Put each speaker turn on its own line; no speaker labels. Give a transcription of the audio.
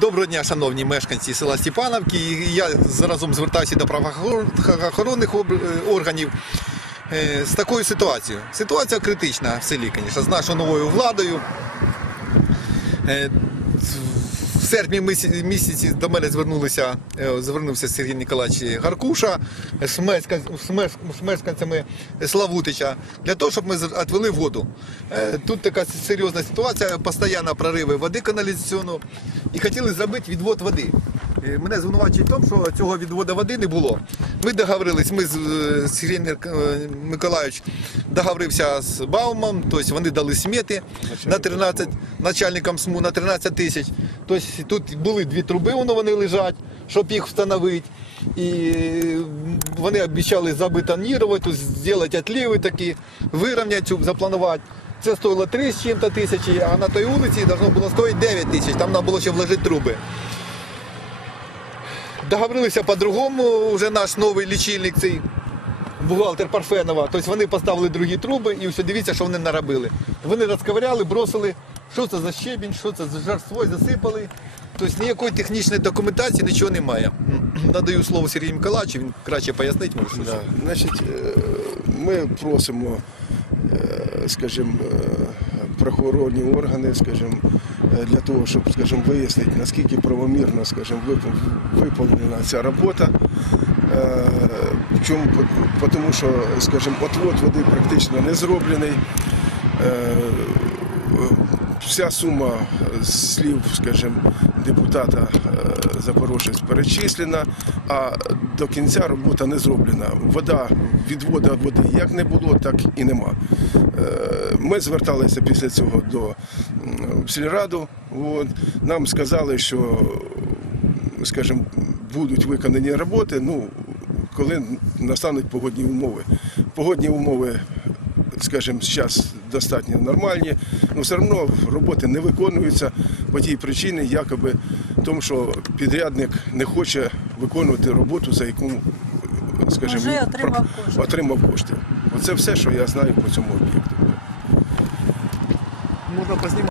Доброго дня, шановні мешканці села Степановки. Я разом звертаюся до правоохоронних е, органів е, з такою ситуацією. Ситуація критична в селі, звісно, з нашою новою владою. В серпні місяці до мене звернулися, е, звернувся Сергій Ніколаєвич Гаркуша з мешкан- з меш- з мешканцями Славутича для того, щоб ми відвели воду. Е, Тут така серйозна ситуація, постійно прориви води каналізаційну і хотіли зробити відвод води. Е, Мене звинувачують в тому, що цього відводу води не було. Ми договорились, ми з е, Сергій е, Миколаївич договорився з Баумом, тобто вони дали смети на 13 начальникам СМУ на 13 тисяч. Тобто тут були дві труби, вони лежать, щоб їх встановити. І вони обіцяли забетонувати, зробити отліви такі, вирівняти, запланувати. Це стоїло 3 з чим-то тисячі, а на той вулиці должно було стоїти 9 тисяч, там треба було ще вложити труби. Договорилися по-другому, вже наш новий лічильник, цей бухгалтер Парфенова. Тобто вони поставили другі труби і все, дивіться, що вони наробили. Вони розковиряли, бросили, що це за щебінь, що це за жарство, засипали. Тобто ніякої технічної документації, нічого немає. Надаю слово Сергію Миколаївичу, він краще пояснить, може.
Да. Значить, е, ми просимо, е, скажімо, е, правоохоронні органи, скажімо, е, для того, щоб, скажімо, вияснити, наскільки правомірно, скажімо, вип- виповнена ця робота. Е, чому? Тому що, скажімо, отвод води практично не зроблений. Е, Вся сума слів, скажімо, депутата е, Запорожець перечислена, а до кінця робота не зроблена. Вода, відводу води як не було, так і нема. Е, Ми зверталися після цього до сільраду. От. Нам сказали, що скажімо, будуть виконані роботи, ну, коли настануть погодні умови. Погодні умови, скажімо, зараз достатньо нормальні, але все одно роботи не виконуються по тій причині, якоби тому, що підрядник не хоче виконувати роботу, за яку, скажімо,
Вже отримав кошти.
отримав кошти. Оце все, що я знаю по цьому об'єкту.
Можна познімати.